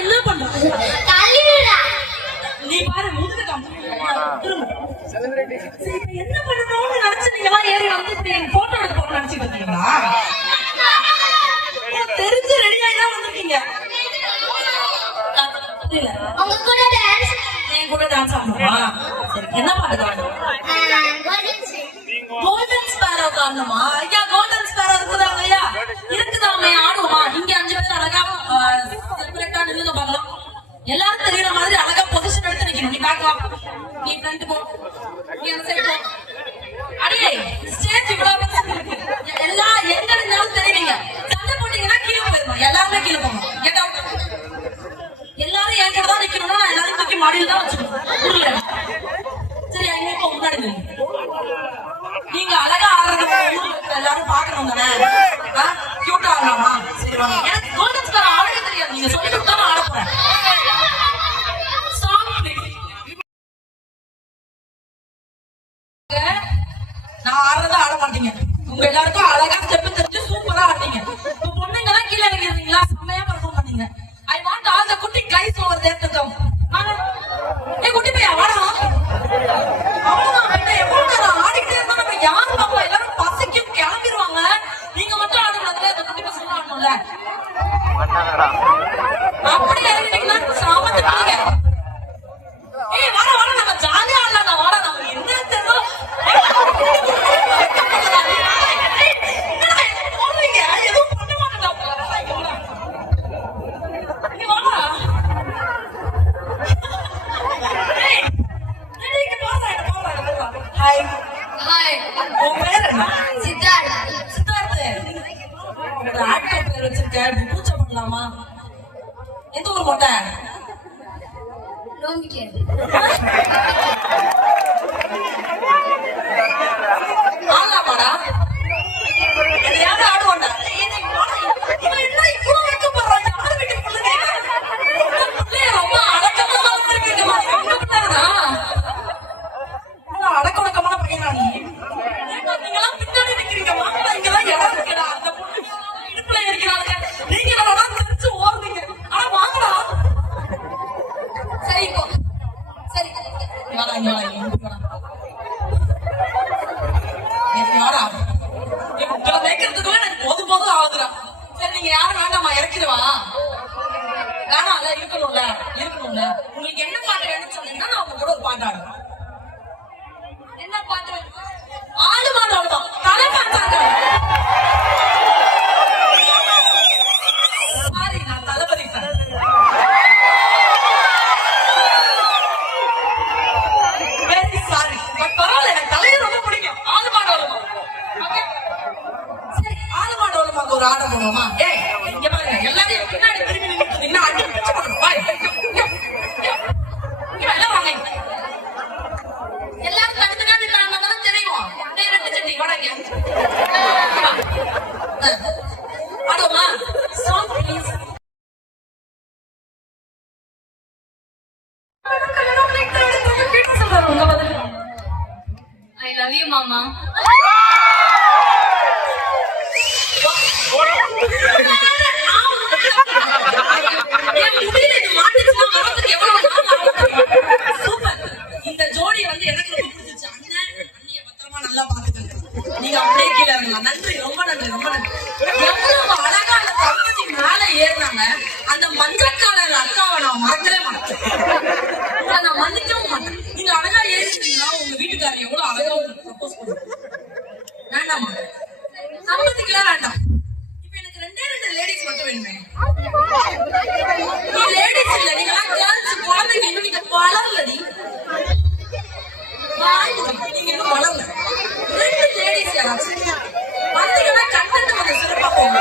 என்ன பண்ற நீ பாரு முதுகு என்ன பண்ணணும்னு நினைச்சு நீங்க எல்லாம் ஏறி வந்து போட்டோ எடுத்து போக நினைச்சிட்டு இருக்கீங்களா? தெரிஞ்சு ரெடியாகி தான் வந்திருக்கீங்க. என் கூட டான்ஸ் ஆடணுமா? சரி, என்ன பாட்டு ஆடணும்? கோல்டன் ஸ்பேரோ ஆடணுமா? ஐயா கோல்டன் ஸ்பேரோ இருக்குதாங்க ஐயா? இருக்குதாங்க, ஆடுவோமா? இங்க 5 பேர் அழகா செப்பரேட்டா நில்லுங்க பார்க்கலாம். எல்லாரும் தெரியற மாதிரி அழகா பொசிஷன் எடுத்து நிக்கணும். நீ பார்க்கலாம், நீ ஃப்ரண்ட் போ, நீ அந்த சைடு போ. அடியே ஸ்டேஜ் இவ்வளவு இருக்கு, எல்லா எங்க இருந்தாலும் தெரியுங்க. சண்டை போட்டீங்கன்னா கீழே போயிருமா? எல்லாருமே கீழே போகணும். எல்லாரும் என்கிட்ட தான் நிக்கணும்னா நான் எல்லாரும் தூக்கி மாடியில் தான் வச்சுக்கணும். சரி, அங்க இப்போ முன்னாடி நீங்க அழகா ஆடுறது எல்லாரும் பாக்கணும் தானே? கியூட்டா ஆடலாமா? சரி வாங்க. எனக்கு கோல்டன் ஸ்டார் ஆட தெரியாது, நீங்க சொல்லி கொடுத்தா நான் ஆட போறேன். நான் ஆடுறதா ஆட மாட்டீங்க. உங்க எல்லாருக்கும் அழகா ஸ்டெப் தெரிஞ்சு சூப்பரா ஆட்டீங்க. இப்ப பொண்ணுங்க தான் கீழே இறங்கிருந்தீங்களா? செம்மையா பெர்ஃபார்ம் பண்ணீங்க. ஐ வாண்ட் ஆல் தி குட்டி guys over there to come. குட்டி பையா வாடா. அவ்வளவுதான், எவ்வளவு நேரம் ஆடிக்கிட்டே இருந்தா நம்ம யாரு பாப்பா? எல்லாரும் பசிக்கும் கிளம்பிடுவாங்க. நீங்க மட்டும் ஆடக்கூடாது, அந்த குட்டி பசங்க ஆடணும்ல. அப்படி இறங்கிட்டீங்கன்னா சாமத்துட்டீங்க. வாடா வாடா, நம்ம ஜாலியா ஆடலாம். வாடா, நம்ம என்ன தெரியும் எதுவும் பண்ண மாட்டோம். பண்ணலாமா? எந்த ஊர் மொட்டை? ஆடலாமாடா? யாரும் ஆடுவாண்டா? இவ்வளவு வைக்கப்படுறாங்க. யாரு வீட்டு பிள்ளைங்க ரொம்ப அடக்கமா வளர்ந்துருக்கீங்கம்மா. எங்க பிள்ளைங்கண்ணா அடக்க உடக்கமான பையனா? நீங்க எல்லாம் பின்னாடி நிக்கிறீங்கம்மா. இங்கெல்லாம் இடம் இருக்குடா. அந்த பொண்ணு இடுப்புல இருக்கிறாங்க. நீங்க எல்லாம் தெரிஞ்சு ஓடுறீங்க. ஆனா வாங்கடா. சரி இப்போ சரி வாடா, இங்க வாடா, வாடா. உங்களை வைக்கிறதுக்குள்ள எனக்கு போதும் போதும் ஆகுதுடா. சரி, நீங்க யாரும் வேண்டாமா? இறக்கிடுவா வேணாம்ல, இருக்கணும்ல. உங்களுக்கு என்ன பாட்டு வேணும்னு சொன்னீங்கன்னா நான் உங்க கூட ஒரு பாட்டு ஆடுவேன். என்ன பாட்டு? ஆளு மாட்டோம் தலை பார்த்தாங்க. சாரி, நான் தளபதி சார். வெரி சாரி, பட் பரவாயில்ல, எனக்கு தலையை ரொம்ப பிடிக்கும். ஆளு மாட்டோம். சரி, ஆளு மாட்டோம் ஒரு ஆட்டம் போடுவோமா? இங்க பாருங்க, எல்லாரையும் பின்னாடி திரும்பி நின்றுட்டீங்கன்னா அடி பிடிச்சு போடுறோம். எல்லாம் வாங்க, எல்லாரும் தடுத்து காட்டி தெரியும். ரெண்டு சட்டி வடங்க ஆடுவோமா? Song please. I love you, Mama. இந்த ஜோடி வந்து எனக்கு ரொம்ப பிடிச்சிச்சு. அண்ணிய பத்திரமா நல்லா பாத்துக்கங்க. நீங்க அப்படியே கீழே இறங்கலாம். நன்றி, ரொம்ப நன்றி, ரொம்ப நன்றி. எவ்வளவு அழகா அந்த தம்பதி மேல ஏறினாங்க. அந்த மஞ்சக்கால அக்காவை நான் மறக்கவே மாட்டேன். நான் மன்னிக்கவும் மாட்டேன். நீங்க அழகா ஏறிட்டீங்கன்னா உங்க வீட்டுக்காரர் எவ்வளவு அழகா உங்களுக்கு ப்ரப்போஸ் பண்ணுவாங்க. வேண்டாமா? சம்மதிக்கலாம் வேண்டாம். இப்ப எனக்கு 2 லேடிஸ் மட்டும் வேணுமே. லேடிஸ் இல்ல, நீங்க கேர்ள்ஸ், குழந்தைங்க. இன்னும் நீங்க வளரலடி. நீங்க இன்னும் வளரல. 2 லேடிஸ் யாராச்சும் வந்தீங்கன்னா கண்டென்ட் கொஞ்சம் சிறப்பா போங்க.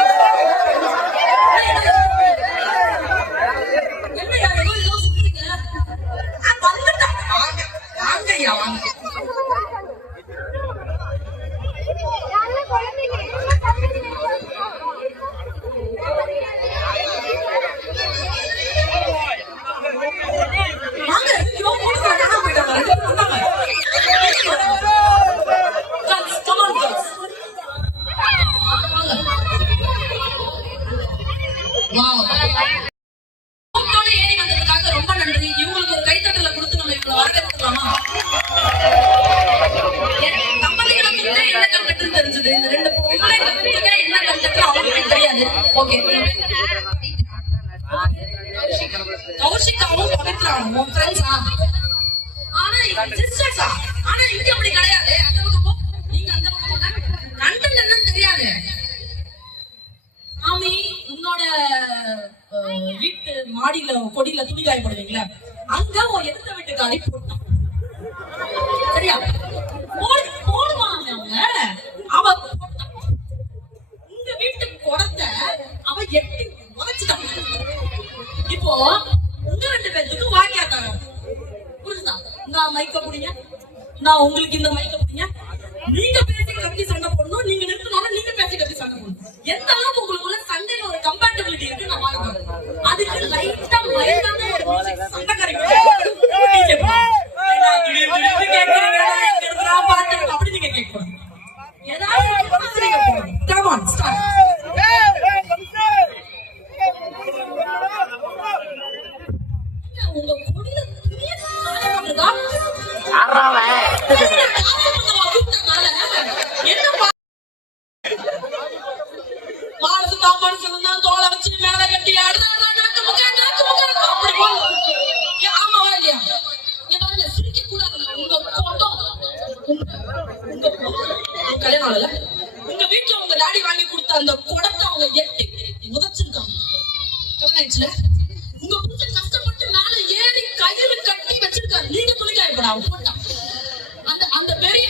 ஓகே. கௌஷிகாவும் பவித்ராவும் உன் ஃப்ரெண்ட்ஸா? ஆனா சிஸ்டர்ஸா? ஆனா இங்க அப்படி கிடையாது. அந்த பக்கம் போ, நீங்க அந்த பக்கம் போங்க. கண்டென்ட் என்னன்னு தெரியாது. மாமி, உன்னோட வீட்டு மாடியில கொடியில துணி காய போடுவீங்களா? அங்க உன் எதிர்த்த வீட்டுக்காரி போட்டான். சரியா? போடுவாங்க அவங்க. அவ போட்டான். உங்க வீட்டு குடத்தை அவ எட்டி உதைச்சுட்டான். இப்போ உங்க 2 பேருக்கு வாக்கியாக்காங்க. புரிஞ்சுதா? நான் மைக்க புடிங்க, நான் உங்களுக்கு இந்த மைக்க புடிங்க. நீங்க பேசி கட்டி சண்டை போடணும், நீங்க நிறுத்தணும், நீங்க பேசி கட்டி சண்டை போடணும். எந்த அளவுக்கு உங்களுக்குள்ள சண்டையில ஒரு கம்பேட்டபிலிட்டி இருக்கு நான் பாருங்க. அதுக்கு லைட்டா மைல்டான ஒரு மியூசிக் சண்டை கரெக்ட் அப்படி நீங்க கேட்கணும். ஏதாவது கம் ஆன் ஸ்டார்ட். உங்க கொடியில என்ன மானசு தாமன் சொன்னா தோலை வச்சு மேல கட்டி அப்படி போல. ஆமாவா இல்லையா? இங்க பாருங்க, சிரிக்க கூடாது. உங்க போட்டோ கல்யாணம் இல்ல, உங்க வீட்டுல உங்க டாடி வாங்கி கொடுத்த அந்த குடத்தை அவங்க எட்டி உதச்சிருக்காங்க. கல்யாணம் உங்க புரிஞ்ச கஷ்டப்பட்டு மேல ஏறி கயிறு கட்டி வச்சிருக்காரு. நீங்க துணிக்காயப்படா அவன் போட்டான். அந்த அந்த பெரிய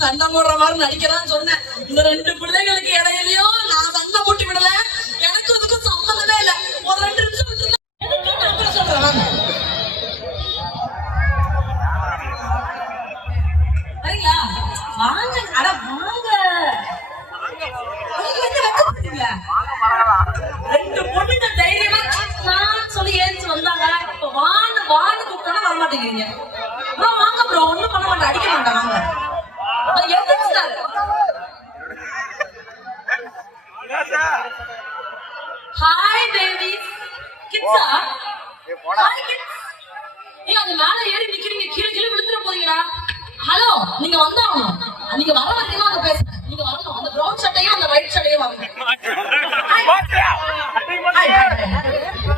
சண்டை போடுற மாதிரி நடிக்கிறான்னு சொன்னேன். இந்த 2 பிள்ளைகளுக்கு இடையிலயோ நான் சண்டை போட்டு விடல. எனக்கு அதுக்கும் சம்மந்தமே இல்ல. ஒரு 2 நிமிஷம் விட்டுருந்தேன். சொல்றேன் சரிங்களா? வாங்க, அட வாங்க. வெக்கப்படுறீங்களா? 2 பொண்ணுங்க தைரியமா நான் சொல்லி ஏறிச்சு வந்தாங்க. இப்ப வான்னு கூப்பிட்டோன்னா வரமாட்டேங்கிறீங்க. ப்ரோ வாங்க ப்ரோ, ஒண்ணும் பண்ண மாட்டேன், அடிக்க மாட்டேன், வாங்க. Hi babies. கிட்ஸா? Hi kids. ஏய், அது மேல ஏறி நிக்கிறீங்க, கீழே கீழே விழுந்துற போறீங்கடா. ஹலோ, நீங்க வந்தாகணும். நீங்க வர வரைக்கும் அங்க பேசுறேன். நீங்க வரணும். அந்த ப்ரௌன் சட்டையும் அந்த ஒயிட் சட்டையும் வாங்க.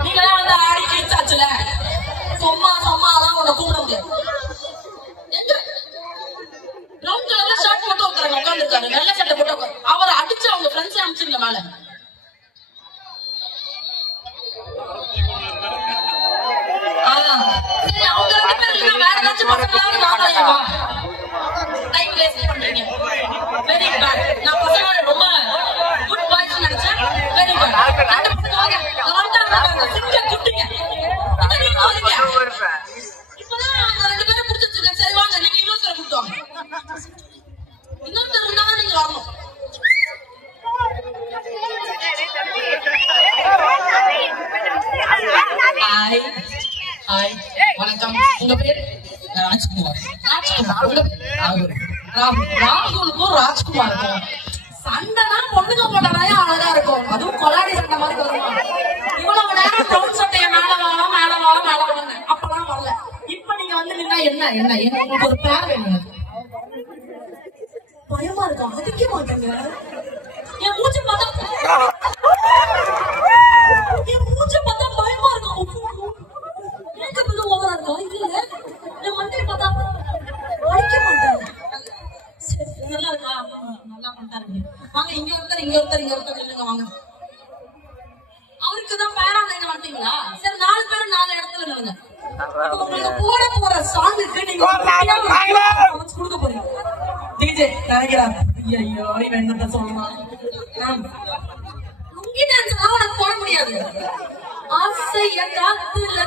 நீங்க வந்து ஆடி கிழிச்சாச்சுல, சொம்மா அதான் உன்னை கூப்பிட முடியாது. ப்ரௌன் கலர்ல ஷர்ட் போட்டு உட்காருங்க, உட்காந்துருக்காரு. வெள்ளை சட்டை போட்டு அவரை அடிச்சு அவங்க ஃப்ரெண்ட்ஸ் அனுப்பிச்சிருங்க மேல. சரி, அவங்க 2 பேரும் வேற ஏதாச்சும் பசங்களாவது வாங்கலையா? டைம் வேஸ்ட் பண்றீங்க. Very bad. நான் பசங்க ரொம்ப குட் பாய்ஸ் நினைச்சேன். Very bad. 2 பசங்க வாங்க, சிங்க குட்டிங்க. இப்பதான் அந்த 2 பேரும் பிடிச்சிருக்கேன். சரி வாங்க, நீங்க இன்னொருத்தர கூப்பிட்டு இன்னொருத்தர் இருந்தா நீங்க வரணும். ஹாய் ஹாய் வணக்கம். உங்க பேர்? ராஜ்குமார். உங்க பேர்? ராகுலுக்கும் ராஜ்குமாருக்கும் சண்டைனா பொண்ணுங்க போட்டதாயே அழகா இருக்கும். அதுவும் கொலாடி சண்டை மாதிரி வருவாங்க. இவ்வளவு நேரம் ப்ரௌன் சட்டைய மேல வாங்க அப்பெல்லாம் வரல. இப்ப நீங்க வந்து நின்னா என்ன உங்களுக்கு ஒரு பேர் வேணும். பயமா இருக்கா? அதிக்க மாட்டேங்க. என் மூச்சு பார்த்தா பயமா இருக்கும். மேக்கப் வந்து ஓவரா இருக்கும். இல்ல என் மண்டையை பார்த்தா அடிக்க மாட்டேன். சரி, நல்லா இருக்கா? நல்லா பண்ணிட்டாருங்க. வாங்க, இங்க ஒருத்தர் இல்லைங்க. வாங்க. அவருக்கு தான் பேரா நீங்க வந்தீங்களா? சரி, 4 பேரும் 4 இடத்துல நில்லுங்க. உங்களுக்கு போட போற சாங்குக்கு நீங்க கொடுக்க போறீங்க. டிஜே நினைக்கிறார், ஐயோ இவன் என்னத்த சொல்லுவான். லுங்கி டான்ஸ் உனக்கு போட முடியாது. ஆசைய காத்துல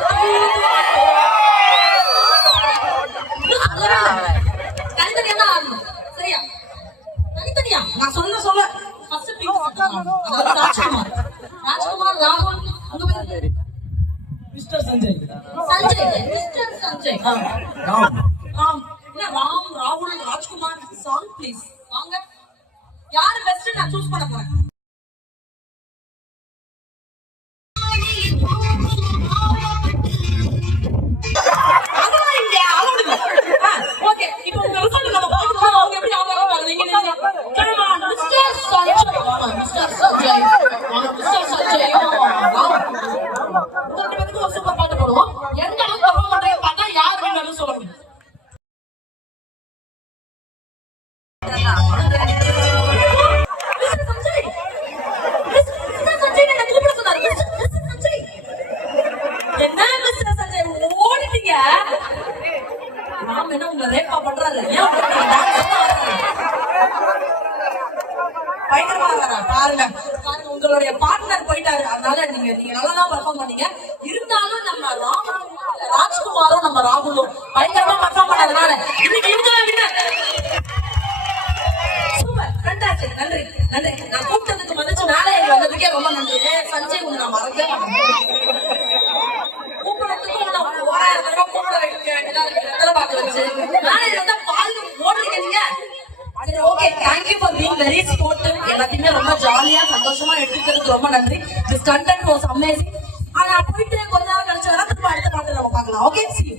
தனித்தனியா தான் ஆடணும். சரியா? தனித்தனியா நான் சொல்ல ராஜ்குமார் ராகுல் உங்க பேரு மிஸ்டர் சஞ்சய். மிஸ்டர் சஞ்சய் ராம் ராகுல் ராஜ்குமார் சாங் ப்ளீஸ். வாங்க, யாரு பெஸ்ட் நான் சூஸ் பண்ண போறேன். ஓகே, இப்போ உங்க ரிசல்ட் நம்ம பார்க்கலாம். அவங்க எப்படி ஆடுறாங்க நீங்க கேளுங்க. Mister Sanjay, mister Sanjay, mister Sanjay. உங்க பேருக்கு ஒரு சூப்பர் பாட்டு போடுவோம். எந்த அளவுக்கு பர்ஃபார்ம் பண்றீங்க பார்த்தா யார் வேணாலும் சொல்லுங்க. மிஸ்டர் சஞ்சய், மிஸ்டர் சஞ்சய் என்ன கூப்பிட சொன்னாரு. மிஸ்டர் சஞ்சய், என்ன மிஸ்டர் சஞ்சய் ஓடிட்டீங்க? நாம என்ன உங்களை ரேப்பா பண்றாரு? பாருங்க உங்களுடைய பார்ட்னர் போயிட்டாரு. அதனால நீங்க நல்லா தான் பெர்ஃபார்ம் பண்ணீங்க. இருந்தாலும் நம்ம ராஜ்குமாரும் நம்ம ராகுலும் பயங்கரமா பெர்ஃபார்ம் பண்ணதுனால இன்னைக்கு இவங்க சூப்பர், ஃபேண்டாஸ்டிக். நன்றி நன்றி. நான் கூப்பிட்டதுக்கு மதிச்சு மேலே வந்ததுக்கே ரொம்ப நன்றி. சஞ்சய் உங்க நான் மறக்கவே கூப்பிடறதுக்கு உங்களை 1000 தடவை கூப்பிட வைக்க பார்க்க வச்சு மேலே இருந்தா பால் ஓடுறீங்க நீங்க. Okay, thank you for being very sportive. எல்லாத்தையுமே ரொம்ப ஜாலியா சந்தோஷமா எடுத்துக்கிறதுக்கு ரொம்ப நன்றி. This content was amazing. ஆனா போயிட்டு கொஞ்ச நேரம் கழிச்சு வர திரும்ப அடுத்த பாட்டு நம்ம பார்க்கலாம். Okay, see you.